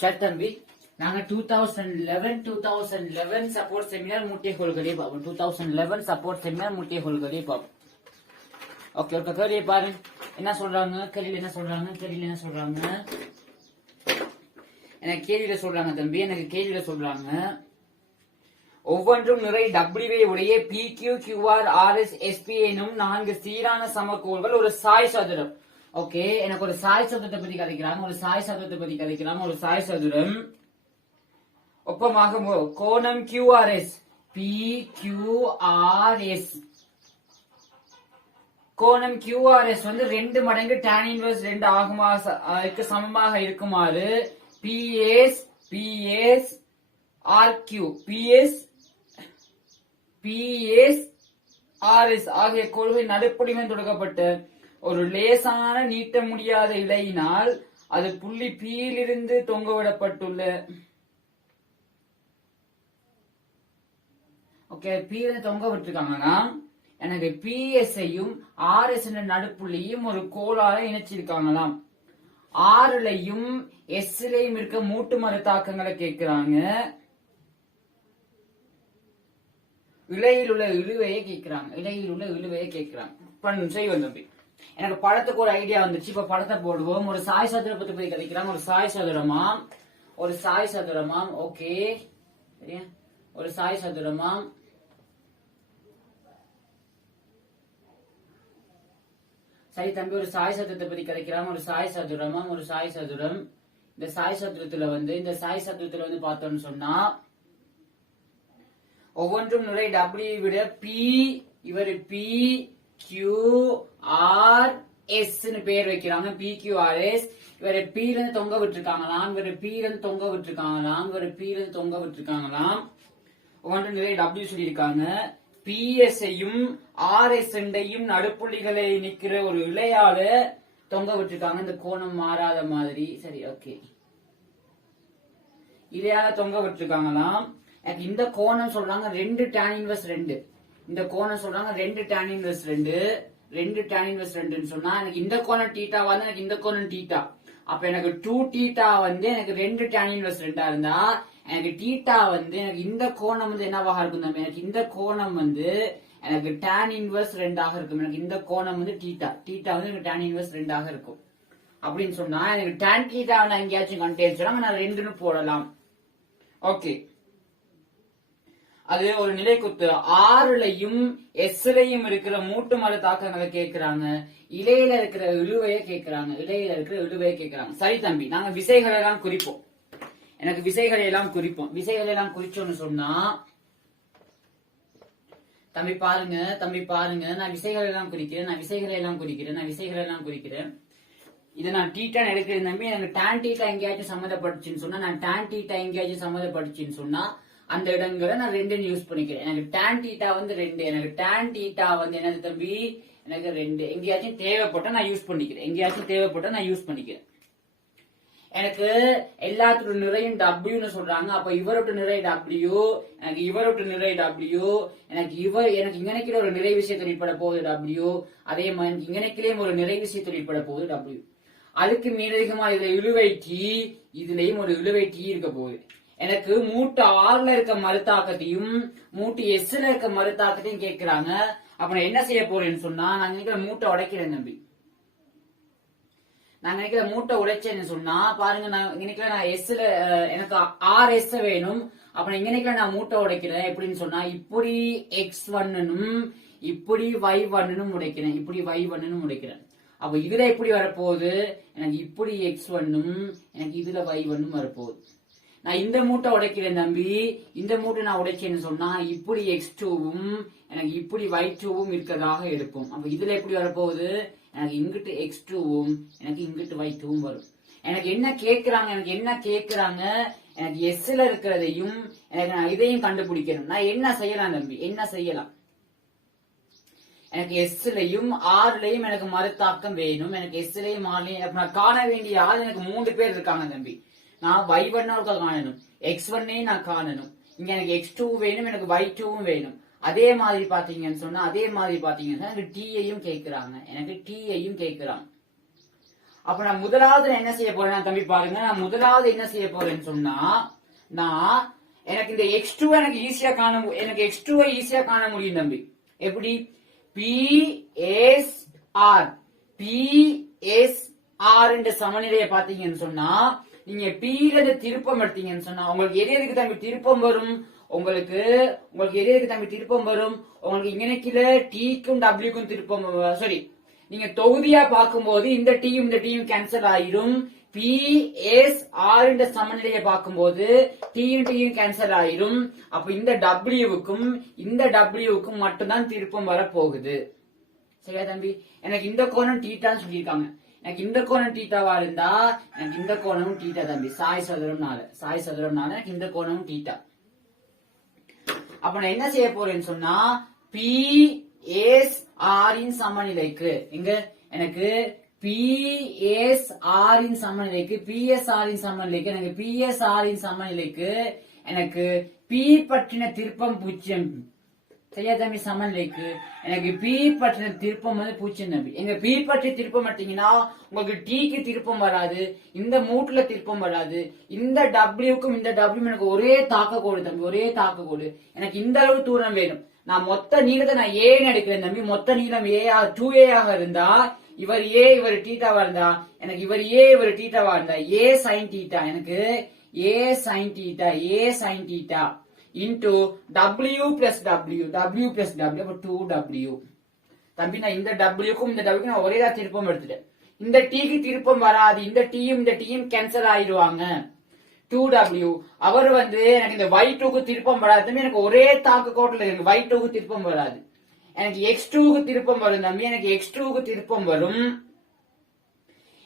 சரி தம்பி, நாங்க 2011 சப்போர்ட் செமினார் முட்டிய ஹோல்களே பார்ப்போம். 2011 சப்போர்ட் செமினார் முட்டிய ஹோல்களே பார்ப்போம். ஓகே, ஒரு கேள்வியை பாருங்க. என்ன சொல்றாங்க கேள்வியில? என்ன சொல்றாங்க கேள்வியில? என்ன சொல்றாங்க? எனக்கு கேள்வியில சொல்றாங்க தம்பி, எனக்கு கேள்வியில சொல்றாங்க, ஒவ்வொன்றும் நிறை டபிள்யூ உடைய P Q QR RS SP எனும் 4 சீரான சமகோள்கள் ஒரு சாய் சதுரம். ஓகே, எனக்கு ஒரு சாய் சதுரத்தை பத்தி கதைக்கிறாங்க. ஒரு சாய் சதுரத்தை பத்தி கதைக்கிறாங்க. ஒரு சாய் சதுரம் ஒப்பமாக கோணம் கியூஆர்எஸ் பி கியூஆர்எஸ் கோணம் கியூஆர்எஸ் வந்து 2 மடங்கு tan இன்வர்ஸ் 2 ஆகுமா சமமாக இருக்குமாறு PS PS RQ PS PS RS ஆகிய கோள்கள் நடுப்புடிமையில் தொடங்கப்பட்ட ஒரு லேசான நீட்ட முடியாத இழையினால் அது புள்ளி பியிலிருந்து தொங்கவிடப்பட்டுள்ள ஓகே பியிலிருந்து தொங்க விட்டுருக்காங்கன்னா எனக்கு பிஎஸ்ஐயும் ஆர்எஸ் என்ற நடுப்புள்ளியும் ஒரு கோளால இணைச்சிருக்காங்களாம். ஆறுலையும் எஸ்லையும் இருக்க மூட்டு மறு தாக்கங்களை கேட்கிறாங்க. இலையில் உள்ள இழுவையை கேட்கிறாங்க. இலையில் உள்ள இழுவையை கேட்கிறாங்க. செய்வோம் தம்பி. எனக்கு படத்துக்கு ஒரு ஐடியா வந்துச்சு. இப்ப படத்தை போடுவோம். ஒரு சாய் சதுரம் பத்தி போய் கதைக்கிறாங்க. ஒரு சாய் சதுரமாம், ஒரு சாய் சதுரமாம். ஓகே, சரியா? ஒரு சாய் சதுரமாம். சரி தம்பி, ஒரு சாய் சதுரத்தை பத்தி கதைக்கிறாங்க. ஒரு சாய் சதுரமாம், ஒரு சாய் சதுரம். இந்த சாய் சதுரத்துல வந்து பார்த்தோம்னு சொன்னா ஒவ்வொன்றும் நிறை டபிள்யூ விட பி இவர் பி கியூ ஆர் எஸ் பேர் வைக்கிறாங்க. P Q R S. இவரை பீல இருந்து தொங்க விட்டுருக்காங்களாம். இவரை பீல இருந்து தொங்க விட்டுருக்காங்களாம். இவரை பீல இருந்து தொங்க விட்டுருக்காங்களாம். ஒவ்வொன்றும் நிறை டபிள்யூ சொல்லியிருக்காங்க. பிஎஸ்ஐயும் ஆர்எஸ் நடுப்புள்ளிகளை நிக்கிற ஒரு இலையால தொங்க விட்டுருக்காங்க. இந்த கோணம் மாறாத மாதிரி. சரி, ஓகே, இலையால தொங்க விட்டுருக்காங்களாம். இந்த கோணம் சொல்றாங்க 2 tan இன்வர்ஸ் 2. இந்த கோணம் சொல்றாங்க 2 tan இன்வர்ஸ் 2. 2 tan இன்வர்ஸ் 2 சொன்னா எனக்கு இந்த கோணம் தீட்டா வந்து எனக்கு இந்த கோணம் தீட்டா. அப்ப எனக்கு 2 தீட்டா வந்து எனக்கு 2 tan இன்வர்ஸ் 2 இருந்தா எனக்கு தீட்டா வந்து எனக்கு இந்த கோணம் வந்து என்னவாக இருக்கும்? எனக்கு இந்த கோணம் வந்து எனக்கு tan இன்வர்ஸ் 2 ஆக இருக்கும். எனக்கு இந்த கோணம் வந்து தீட்டா வந்து எனக்கு tan இன்வர்ஸ் 2 ஆக இருக்கும். அப்படின்னு சொன்னா எனக்கு tan தீட்டா நான் எங்கேயாச்சும் கண்டேன் நான் 2ன்னு போடலாம். ஓகே, அது ஒரு நிலை குத்து. ஆறுலையும் எஸ்லையும் இருக்கிற மூட்டு மர தாக்கங்களை கேட்கிறாங்க. இலையில இருக்கிற இழுவையை கேட்கிறாங்க. இலையில இருக்கிற இழுவையை கேட்கிறாங்க. சரி தம்பி, நாங்க விசைகளை எல்லாம் குறிப்போம். எனக்கு விசைகளை எல்லாம் குறிப்போம். விசைகளை எல்லாம் குறிச்சோன்னு சொன்னா தம்பி பாருங்க, நான் விசைகளை எல்லாம் குறிக்கிறேன். இதை நான் டீட்டா எடுக்கிறேன் தம்பி. எனக்கு டான் டீட்டா எங்கேயாச்சும் சம்மந்தப்பட்டுச்சுன்னு சொன்னா, நான் டான் டீட்டா எங்கேயாச்சும் சம்மந்தப்பட்டுச்சுன்னு சொன்னா அந்த இடங்களை நான் 2 யூஸ் பண்ணிக்கிறேன். எனக்கு டான் டீட்டா வந்து 2. எனக்கு டான் டீட்டா வந்து என்னது தம்பி? எனக்கு 2. எங்கேயாச்சும் தேவைப்பட்ட நான் யூஸ் பண்ணிக்கிறேன். எனக்கு எல்லாத்தோட நிறையும் டபிள்யூன்னு சொல்றாங்க. அப்ப இவரோட நிறை டபிள்யூ, எனக்கு இவரோட நிறை டபிள்யூ, எனக்கு இங்கனைக்கிற ஒரு நிறை விஷயம் தொழிற்பட போகுது டபிள்யூ. அதே மாதிரி எனக்கு இங்கனைக்கிலேயும் ஒரு நிறை விஷயம் தொழிற்பட போகுது டபிள்யூ. அதுக்கு மேலதிகமா இதுல இழுவை டி, இதுலயும் ஒரு இழுவை டி இருக்க போகுது. எனக்கு மூட்டு ஆறுல இருக்க மறுத்தாக்கத்தையும் மூட்டு எஸ்ல இருக்க மறுத்தாக்கத்தையும் கேட்கிறாங்க. அப்ப நான் என்ன செய்ய போறேன்னு சொன்னா, நான் நினைக்கிற மூட்டை உடைக்கிறேன் தம்பி. நான் நினைக்கிற மூட்டை உடைச்சேன்னு சொன்னா பாருங்க, நான் நினைக்கிறேன் நான் எஸ்ல எனக்கு ஆர்எஸ் வேணும். அப்ப நான் நினைக்கிற நான் மூட்டை உடைக்கிறேன். எப்படின்னு சொன்னா இப்படி x1னும் இப்படி y1னும் உடைக்கிறேன். அப்ப இதுல எப்படி வரப்போகுது? எனக்கு இப்படி x1னும் எனக்கு இதுல y1னும் வரப்போகுது. நான் இந்த மூட்டை உடைக்கிறேன் தம்பி. இந்த மூட்டை நான் உடைச்சேன்னு சொன்னா இப்படி x2வும் எனக்கு இப்படி y2வும் இருக்கதாக இருக்கும். அப்ப இதுல எப்படி வரப்போகுது? எனக்கு இங்கிட்டு x2வும் எனக்கு இங்கிட்டு y2வும் வரும். எனக்கு என்ன கேட்கிறாங்க? எனக்கு எஸ்ல இருக்கிறதையும் எனக்கு நான் இதையும் கண்டுபிடிக்கணும். நான் என்ன செய்யலாம் தம்பி? எனக்கு எஸ்லயும் ஆறுலயும் எனக்கு மறுத்தாக்கம் வேணும். எனக்கு எஸ்லயும் ஆறுலயும் நான் காண வேண்டிய ஆள் எனக்கு 3 பேர் இருக்காங்க தம்பி. நான் y1 காணணும், x1 நான் காணணும். இங்க எனக்கு x2 வேணும், எனக்கு y2வும் வேணும். அதே மாதிரி பாத்தீங்கன்னு சொன்னா எனக்கு டீயையும் கேட்கிறாங்க. அப்ப நான் முதலாவது என்ன செய்ய போறேன் தம்பி பாருங்க, நான் முதலாவது என்ன செய்ய போறேன்னு சொன்னா, நான் எனக்கு இந்த x2 எனக்கு ஈஸியா எனக்கு x2 ஈஸியா காண முடியும் தம்பி. எப்படி? PSR என்ற சமநிலையை பாத்தீங்கன்னு சொன்னா, நீங்க P ல திருப்பம் எடுத்தீங்கன்னு சொன்னா உங்களுக்கு எதுக்கு தம்பி திருப்பம் வரும்? உங்களுக்கு எதுக்கு தம்பி திருப்பம் வரும்? உங்களுக்கு இங்கனக்கில Tக்கும் Wக்கும் திருப்பம், சாரி, நீங்க தொகுதியா பார்க்கும்போது இந்த டீயும் இந்த டீயும் கேன்சல் ஆயிரும். PSR என்ற சமநிலையை பார்க்கும்போது டீயும் டீயும் கேன்சல் ஆயிரும். அப்ப இந்த Wக்கும் மட்டும்தான் திருப்பம் வர போகுது. சரியா தம்பி? எனக்கு இந்த கோணம் தீட்டான்னு சொல்லியிருக்காங்க. எனக்கு இந்த கோணம் தீட்டாவா இருந்தா எனக்கு இந்த கோணமும் தீட்டா தம்பி. சாய் சதுரம்னால எனக்கு இந்த கோணமும் தீட்டா. அப்ப நான் என்ன செய்ய போறேன்னு சொன்னா, PSR இன் சமநிலைக்கு எனக்கு PSR இன் சமநிலைக்கு எனக்கு P பற்றின திருப்பம் 0. சரியா தம்பி? சமநிலைக்கு எனக்கு P பற்றின திருப்பம் வந்து 0 தம்பி. எங்க P பற்றி திருப்பம் எடுத்தீங்கன்னா உங்களுக்கு Tக்கு திருப்பம் வராது, இந்த மூட்டுல திருப்பம் வராது, இந்த Wக்கும் இந்த W எனக்கு ஒரே தாக்க கோடு தம்பி, ஒரே தாக்க கோடு. எனக்கு இந்த அளவு தூரம் வேணும். நான் மொத்த நீளத்தை நான் ஏன்னு எடுக்கிறேன் தம்பி. மொத்த நீளம் 2A ஆக இருந்தா இவர் A இவர் தீட்டாவா இருந்தா எனக்கு இவர் A இவர் தீட்டாவா இருந்தா A sin தீட்டா, எனக்கு A sin theta into W plus W அப்ப 2W தம்பி. நான் இந்த Wக்கும் இந்த Wக்கும் நான் ஒரே திருப்பம் எடுத்துட்டேன். இந்த Tக்கு திருப்பம் வராது, இந்த டீயும் கேன்சல் ஆயிடுவாங்க. 2W. அவர் வந்து எனக்கு இந்த Y2க்கு திருப்பம் வராது தம்பி. எனக்கு ஒரே தாக்கு கோட்டில் இருக்கு, Y2க்கு திருப்பம் வராது. எனக்கு X2க்கு திருப்பம் வரும் தம்பி. எனக்கு X2க்கு திருப்பம் வரும்.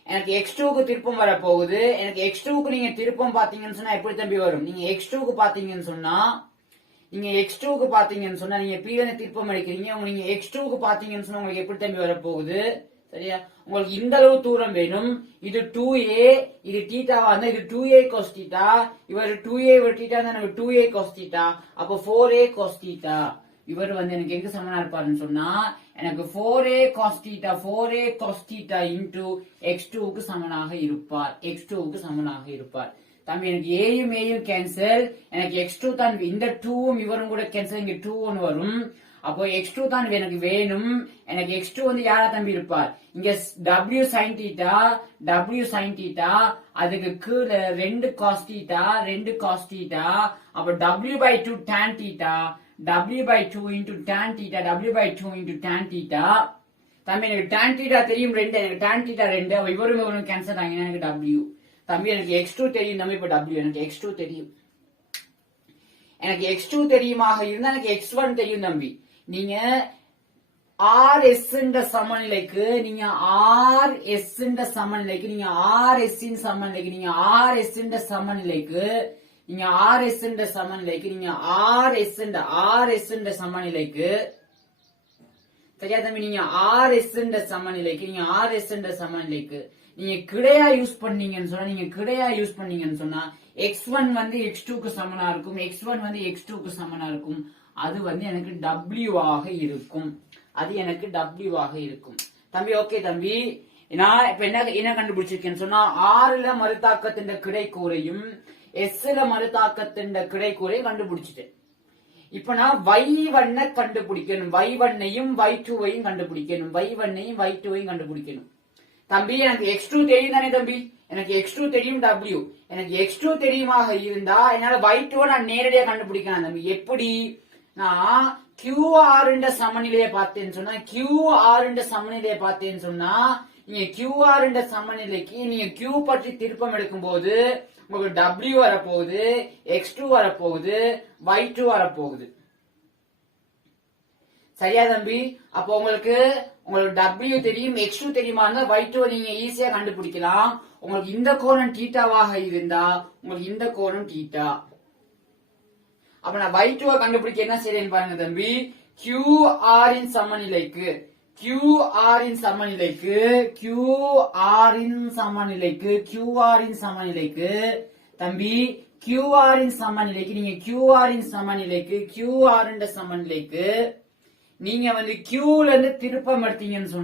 எனக்கு X2க்கு திருப்பம் வர போகுது. எனக்கு X2க்கு நீங்க திருப்பம் பாத்தீங்கன்னு சொன்னா எப்படி தம்பி வரும்? நீங்க X2க்கு பாத்தீங்கன்னு சொன்னா நீங்க P ல திருப்பம் எடுக்கிறீங்க. நீங்க X2க்கு பாத்தீங்கன்னு சொன்னா உங்களுக்கு எப்படி தம்பி வர போகுது? சரியா? உங்களுக்கு இந்த அளவு தூரம் வேணும். இது 2A, இது தீட்டாவா இருந்தா இது 2A cos தீட்டா, இவர் 2A இவர் தீட்டா இருந்தா எனக்கு 2A cos தீட்டா, அப்ப 4A cos தீட்டா. இவர் வந்து எனக்கு எங்க சமனா இருப்பாருன்னு சொன்னா எனக்கு 4A cos தீட்டா இன்டு X2க்கு சமனாக இருப்பார். தம்பி எனக்கு ஏயும் கேன்சல், எனக்கு X2 தான், இந்த 2ம் இவரும் கூட கேன்சல், இங்க 2 ஒன்னு வரும். அப்போ X2 தான் எனக்கு வேணும். எனக்கு X2 வந்து யாரா தம்பி இருப்பார்? இங்க W sin தீட்டா, அதுக்கு கீழே 2 cos தீட்டா, அப்ப W/2 tan theta, W/2 into tan theta. தம்பி எனக்கு tan தீட்டா தெரியும் 2, எனக்கு tan தீட்டா 2, அப்ப இவரும் கேன்சல் ஆகினா எனக்கு W. தம்பி எனக்கு X2 தெரியும் தம்பி. இப்ப W எனக்கு X2 தெரியும். எனக்கு X2 தெரியுமாக இருந்தா எனக்கு X1 தெரியும் தம்பி. நீங்க RS என்ற சமநிலைக்கு நீங்க RS என்ற சமநிலைக்கு சரியா தம்பி? நீங்க RS என்ற சமநிலைக்கு நீங்க கிடையா யூஸ் பண்ணீங்கன்னு சொன்னா X1 வந்து X2க்கு சமனா இருக்கும். அது வந்து எனக்கு W ஆக இருக்கும். தம்பி ஓகே தம்பி. நான் இப்ப என்ன கண்டுபிடிச்சிருக்கேன்னு சொன்னா R ல மறுதாக்கத்தின் கிடைக்கூறையும் S ல மறுதாக்கத்தின் கிடைக்கூறையும் கண்டுபிடிச்சிட்டேன். இப்ப நான் Y1 கண்டுபிடிக்கணும். Y1ஐயும் Y2ஐயும் கண்டுபிடிக்கணும். தம்பி எனக்கு X2 தெரியும் தானே தம்பி? எனக்கு X2 தெரியும் W. எனக்கு X2 தெரியுமாக இருந்தா என்னால Y2 நான் நேரடியா கண்டுபிடிக்கலாம் தம்பி. எப்படி? நான் QR என்ற சமநிலையை பார்த்தேன்னு சொன்னா நீங்க QR என்ற சமநிலைக்கு நீங்க Q பற்றி திருப்பம் எடுக்கும் போது உங்களுக்கு W வரப்போகுது, X2 வரப்போகுது, Y2 வரப்போகுது. சரியா தம்பி? அப்போ உங்களுக்கு W தெரியும், X2 தெரியுமா இருந்தா Y2 நீங்க ஈஸியா கண்டுபிடிக்கலாம். உங்களுக்கு இந்த கோணம் தீட்டாவாக இருந்தா உங்களுக்கு இந்த கோணம் தீட்டா. அப்ப நான் Y2 கண்டுபிடிக்க என்ன செய்றேன்னு பாருங்க தம்பி. QR இன் சமநிலைக்கு தம்பி QR இன் சமநிலைக்கு நீங்க வந்து Q ல இருந்து திருப்பம் எடுத்தீங்கன்னு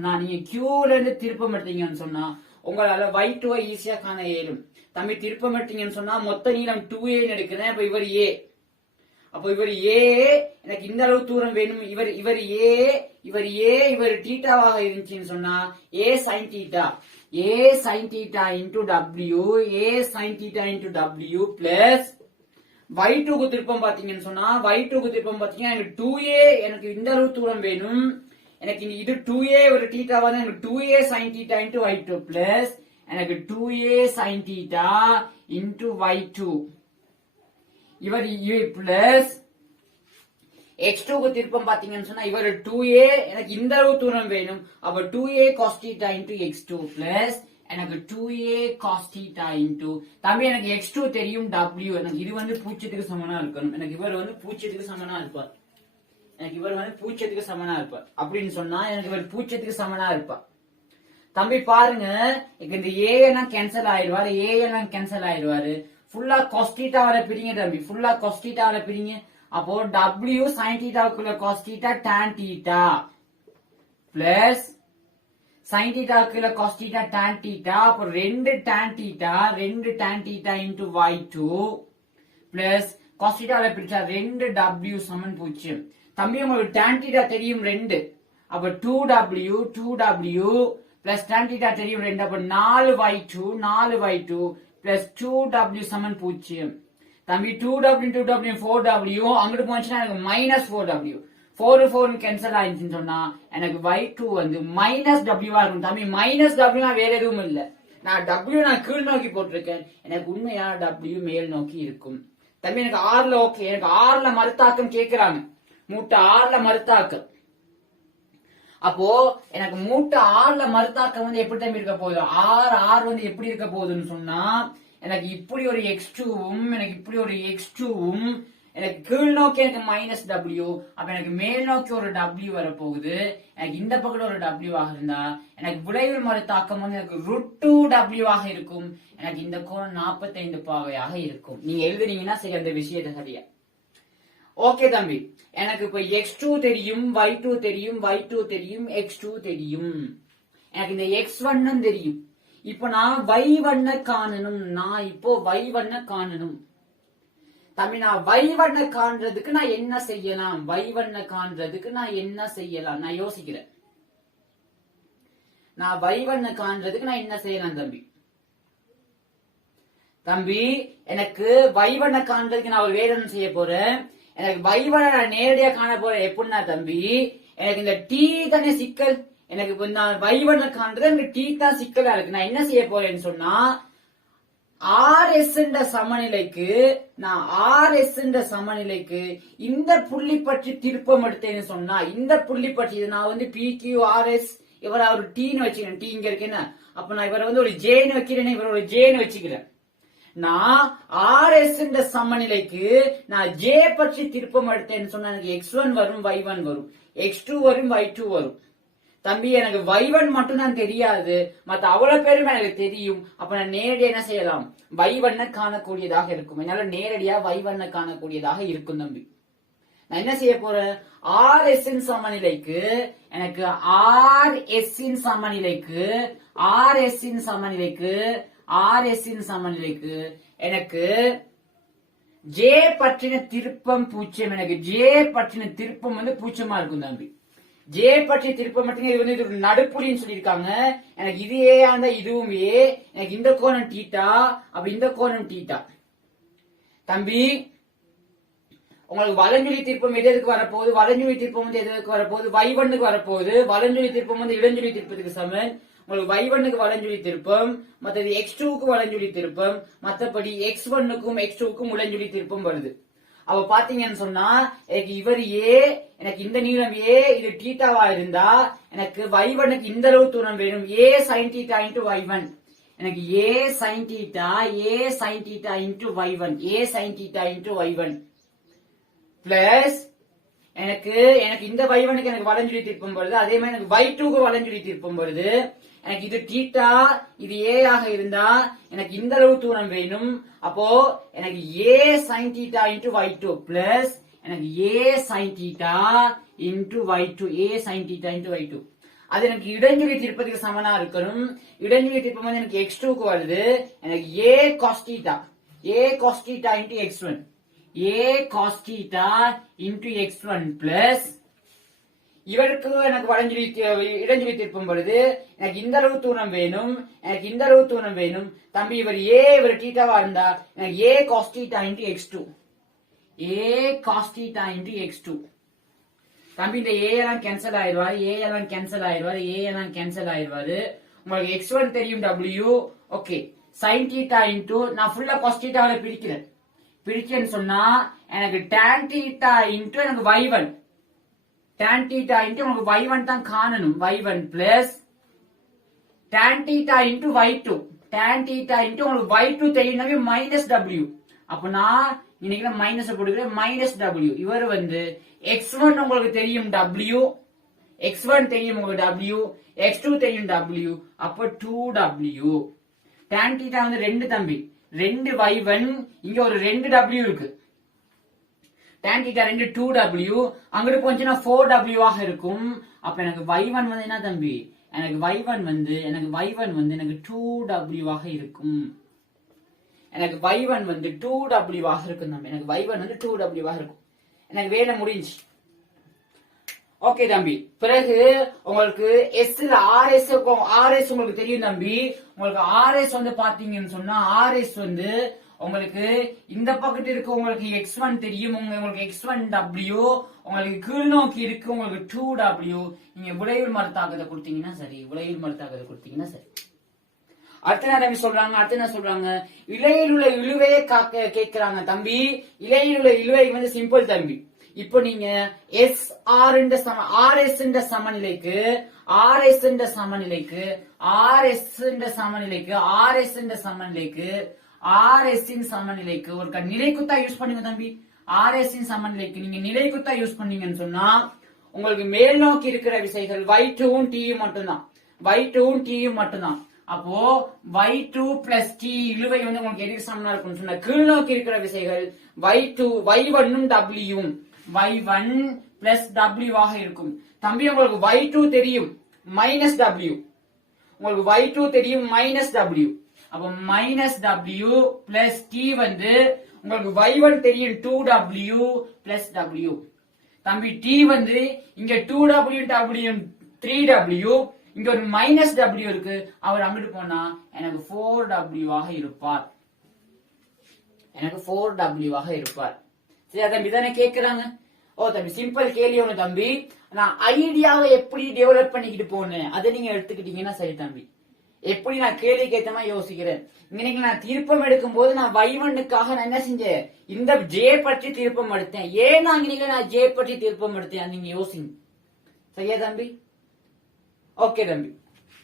சொன்னா உங்களால y2 ஈஸியா காண இயலும். தம்பி திருப்பமிட்டீங்கன்னு சொன்னா மொத்த நீளம் 2a எடுக்கிறேன். அப்ப இவர் a, அப்ப இவர் a, எனக்கு இந்த அளவு தூரம் வேணும். இவர் தீட்டாவாக இருந்துச்சுன்னு சொன்னா a sin theta, a sin theta into w, a sin theta into w plus y2 க்கு திருப்பம் பாத்தீங்கன்னு சொன்னா y2 க்கு திருப்பம் பாத்தீங்கன்னா எனக்கு 2a, எனக்கு இந்த அளவு தூரம் வேணும். எனக்கு இது 2a ஒரு தீட்டாவா தான், எனக்கு 2a sin theta into y2 plus எனக்கு 2a sin theta into y2 இவர் பிளஸ் x2 க்கு திருப்பம் பாத்தீங்கன்னு சொன்னா இவர் 2a, எனக்கு இந்த அளவு தூரம் வேணும். அப்ப 2a cos theta into x2 plus எனக்கு 2a cos theta into தம்பி எனக்கு x2 தெரியும் w, எனக்கு இது வந்து பூஜ்ஜியத்துக்கு சமனா இருக்கணும். எனக்கு இவர் வந்து பூஜ்ஜியத்துக்கு சமனா இருப்பார். அப்படின்னு சொன்னா எனக்கு இவர் பூஜ்ஜியத்துக்கு சமனா இருப்பார். தம்பி பாருங்க, இந்த a எல்லாம் கேன்சல் ஆயிடுவாரு, ஃபுல்லா cos theta வர பிரிங்க தம்பி, ஃபுல்லா cos theta வர பிரிங்க. அப்போ w sin theta குள்ள cos theta tan theta plus sin theta குள்ள cos theta tan theta, அப்போ 2 tan theta into y2 plus cos theta வர பிரிச்சா 2w சமன் 0. தம்பி உங்களுக்கு tan theta தெரியும் 2, அப்ப 2w plus tan theta தெரியும் 2, அப்ப 4y2 plus 2w சமன் 0. தம்பி 2w 4w அங்கிட்டு போச்சுன்னா எனக்கு மைனஸ் 4w, 4 கேன்சல் ஆயிடுச்சுன்னு சொன்னா எனக்கு y2 வந்து மைனஸ் w இருக்கும். தம்பி மைனஸ் w வேற எதுவும் இல்ல, நான் w நான் கீழ் நோக்கி போட்டிருக்கேன், எனக்கு உண்மையா w மேல் நோக்கி இருக்கும். தம்பி எனக்கு ஆறுல ஓகே, எனக்கு ஆறுல மறுத்தாக்கம் கேக்குறாங்க, மூட்டை ஆறுல மறுத்தாக்கம். அப்போ எனக்கு மூட்டை ஆறுல மறுத்தாக்கம் வந்து எப்படி தம்பி இருக்க போகுது, ஆறு வந்து எப்படி இருக்க போகுதுன்னு சொன்னா எனக்கு இப்படி ஒரு x2வும் எனக்கு இப்படி ஒரு x2வும் எனக்கு கீழ் நோக்கி எனக்கு மைனஸ் w, அப்ப எனக்கு மேல் நோக்கி ஒரு w வரப்போகுது. எனக்கு இந்த பக்கத்துல ஒரு w ஆக இருந்தா எனக்கு விளைவில் மறுத்தாக்கம் வந்து எனக்கு √2w ஆக இருக்கும். எனக்கு இந்த கோணம் 45 பாகையாக இருக்கும். நீங்க எழுதுனீங்கன்னா சரி அந்த விஷயத்தை சரியா. ஓகே தம்பி, எனக்கு இப்ப x2 தெரியும், y2 தெரியும், x2 தெரியும், எனக்கு இந்த x1 தெரியும். இப்ப நான் y1 காணணும், தம்பி நான் y1 காண்றதுக்கு நான் என்ன செய்யலாம், நான் யோசிக்கிறேன். நான் y1 காண்றதுக்கு நான் என்ன செய்யலாம் தம்பி எனக்கு y1 காண்றதுக்கு நான் ஒரு வேற என்ன செய்ய போறேன், எனக்கு y1 நான் நேரடியா காண போறேன். எப்படின்னா தம்பி எனக்கு இந்த t தானே சிக்கல், எனக்கு இப்ப நான் y1 காண்றது எனக்கு t தான் சிக்கலா இருக்கு. நான் என்ன செய்ய போறேன்னு சொன்னா RS சமநிலைக்கு இந்த புள்ளி பற்றி திருப்பம் எடுத்தேன்னு சொன்னா, இந்த புள்ளி பற்றி நான் வந்து PQRS இவரை ஒரு டீன்னு வச்சுக்கிறேன், டீ இங்க இருக்கேன்னா, அப்ப நான் இவரை வந்து ஒரு ஜேன்னு வைக்கிறேன், இவரை ஒரு ஜேன்னு வச்சுக்கிறேன். நான் RS சமநிலைக்கு நான் J பற்றி திருப்பம் எடுத்தேன்னு சொன்னா எனக்கு x1 வரும், y1 வரும், x2 வரும், y2 வரும். தம்பி எனக்கு y1 மட்டும் தான் தெரியாது, மத்த அவ்வளவு பேரும் எனக்கு தெரியும். அப்ப நான் நேரடியா என்ன செய்யலாம், y1 காணக்கூடியதாக இருக்கும். என்னால நேரடியா y1 காணக்கூடியதாக இருக்கும். தம்பி நான் என்ன செய்ய போறேன், RS சமநிலைக்கு எனக்கு எனக்கு J பற்றின திருப்பம் பூஜ்ஜியம், எனக்கு J பற்றின திருப்பம் வந்து பூஜ்ஜியமா இருக்கும். தம்பி J பற்றி திருப்பம் மட்டும் இது வந்து ஒரு நடுப்புள்ளின்னு சொல்லியிருக்காங்க. எனக்கு இது ஏ அந்த இதுவும் ஏ, எனக்கு இந்த கோணம் தீட்டா, அப்ப இந்த கோணம் தீட்டா. தம்பி உங்களுக்கு வலஞ்சுழி திருப்பம் எதுக்கு வரப்போகுது, வலஞ்சுழி திருப்பம் வந்து எதுக்கு வரப்போகுது, y1 வரப்போகுது. வலஞ்சுழி திருப்பம் வந்து இடஞ்சுழி திருப்பத்துக்கு சமன். உங்களுக்கு y1 வலஞ்சுழி திருப்பம், மற்றது x2 வலஞ்சுழி திருப்பம், மற்றபடி x1 x2 உலஞ்சுழி திருப்பம் வருது. அப்ப பாத்தீங்கன்னு சொன்னா எனக்கு இவர் ஏ, எனக்கு இந்த நீளம் ஏ, இது தீட்டாவா இருந்தா எனக்கு y1 இந்த அளவு தூரம் வேணும், a sin theta into y1. எனக்கு a sin theta into y1, plus எனக்கு இந்த y1 எனக்கு வலஞ்சுழி திருப்பம் வருது. அதே மாதிரி எனக்கு y2 வலஞ்சுழி திருப்பம் வருது. எனக்கு இது தீட்டா, இது ஏ ஆக இருந்தா எனக்கு இந்த அளவு தூரம் வேணும். அப்போ எனக்கு a sin theta into y2 plus எனக்கு a sin theta into y2, அது எனக்கு இடைஞ்சொலி தீர்ப்பதுக்கு சமனா இருக்கணும். இடைஞ்சொலி தீர்ப்பம் வந்து எனக்கு x2 க்கு வருது. எனக்கு a cos theta into x1 a cos theta into x1 plus இவருக்கு எனக்கு இடைஞ்சொலி தீர்ப்பம் வருது. எனக்கு இந்த அளவு தூரம் வேணும், எனக்கு இந்த அளவு தூரம் வேணும். தம்பி இவர் a இவர் தீட்டாவா இருந்தா எனக்கு a cos theta into x2 a cos theta into x2. தம்பி இந்த a எல்லாம் கேன்சல் ஆயிடுவாரு, a எல்லாம் கேன்சல் ஆயிடுவாரு, a எல்லாம் கேன்சல் ஆயிடுவாரு. உங்களுக்கு x1 தெரியும் w. Okay, sin theta into நான் ஃபுல்லா cos thetaல பிரிக்கிறேன்னு சொன்னா எனக்கு tan theta into எனக்கு y1 tan theta into உங்களுக்கு y1 தான் காணணும். y1 plus tan theta into y2 tan theta into உங்களுக்கு y2 தெரியும்னாவே minus w. அப்ப நான் இன்னைக்கு மைனஸ் போட்டுக்கிறேன், minus w. இவர் வந்து x1 உங்களுக்கு தெரியும் w, x1 தெரியும் உங்களுக்கு w, x2 தெரியும் w. அப்ப 2w. tan theta வந்து 2 தம்பி, 2 y1, இங்க ஒரு 2 w இருக்கு. tan theta 2 2w, அங்கிட்டு போச்சுன்னா 4w ஆக இருக்கும். அப்ப எனக்கு y1 வந்து என்ன தம்பி, எனக்கு y1 வந்து எனக்கு 2w ஆக இருக்கும். எனக்கு y1 வந்து 2w ஆக இருக்கும் தம்பி, எனக்கு y1 வந்து 2w ஆக இருக்கும். எனக்கு வேலை முடிஞ்சு. ஓகே தம்பி, பிறகு உங்களுக்கு எஸ்ல RS உங்களுக்கு தெரியும் தம்பி. உங்களுக்கு RS வந்து பாத்தீங்கன்னு சொன்னா RS வந்து உங்களுக்கு இந்த பக்கத்து இருக்கு, உங்களுக்கு x1 தெரியும், உங்களுக்கு x1w, உங்களுக்கு கீழ் நோக்கி இருக்கு உங்களுக்கு 2w. நீங்க விளைவில் மறுத்தாக்கத்தை கொடுத்தீங்கன்னா சரி, விளைவில் மறுத்தாக்கத்தை கொடுத்தீங்கன்னா சரி. அடுத்த என்ன சொல்றாங்க, இலையில் உள்ள இழுவையை கேட்கிறாங்க தம்பி. இலையில் உள்ள இழுவை வந்து சிம்பிள் தம்பி. இப்போ நீங்க RS சமநிலைக்கு ஒரு நிலைக்குத்தா யூஸ் பண்ணுங்க தம்பி. RS இன் சமநிலைக்கு நீங்க நிலைக்குத்தா யூஸ் பண்ணீங்கன்னு சொன்னா உங்களுக்கு மேல் நோக்கி இருக்கிற விசைகள் y2 t மட்டும்தான். அப்போ y2 plus t இழுவை வந்து உங்களுக்கு எதுக்கு சமனா இருக்கும்னு சொன்னா கீழ் நோக்கி இருக்கிற விசைகள் y1 w y1 plus w ஆக இருக்கும். தம்பி உங்களுக்கு y2 தெரியும் minus w, உங்களுக்கு y2 தெரியும் minus w. அப்ப minus w plus t வந்து உங்களுக்கு y1 தெரியும் 2w plus w. தம்பி t வந்து இங்க 2w w 3w, இங்க ஒரு மைனஸ் w இருக்கு. அவர் அங்கிட்டு போனா எனக்கு 4w ஆக இருப்பார், சரி தம்பி தானே கேக்குறாங்க. ஓ தம்பி சிம்பிள் கேள்வி ஒண்ணு தம்பி. நான் ஐடியாவை எப்படி டெவலப் பண்ணிக்கிட்டு போனேன் அதை நீங்க எடுத்துக்கிட்டீங்கன்னா சரி தம்பி. எப்படி நான் கேள்விக்கு ஏத்த மாதிரி யோசிக்கிறேன். இன்னைக்கு நான் திருப்பம் எடுக்கும் போது நான் y1க்காக நான் என்ன செஞ்சேன், இந்த j பற்றி திருப்பம் எடுத்தேன். ஏன் நான் j பற்றி திருப்பம் எடுத்தேன் நீங்க யோசிங்க. சரியா தம்பி? ஓகே தம்பி,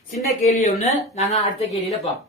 சின்ன கேள்வி ஒண்ணு, நாங்க அடுத்த கேள்வியில பார்ப்போம்.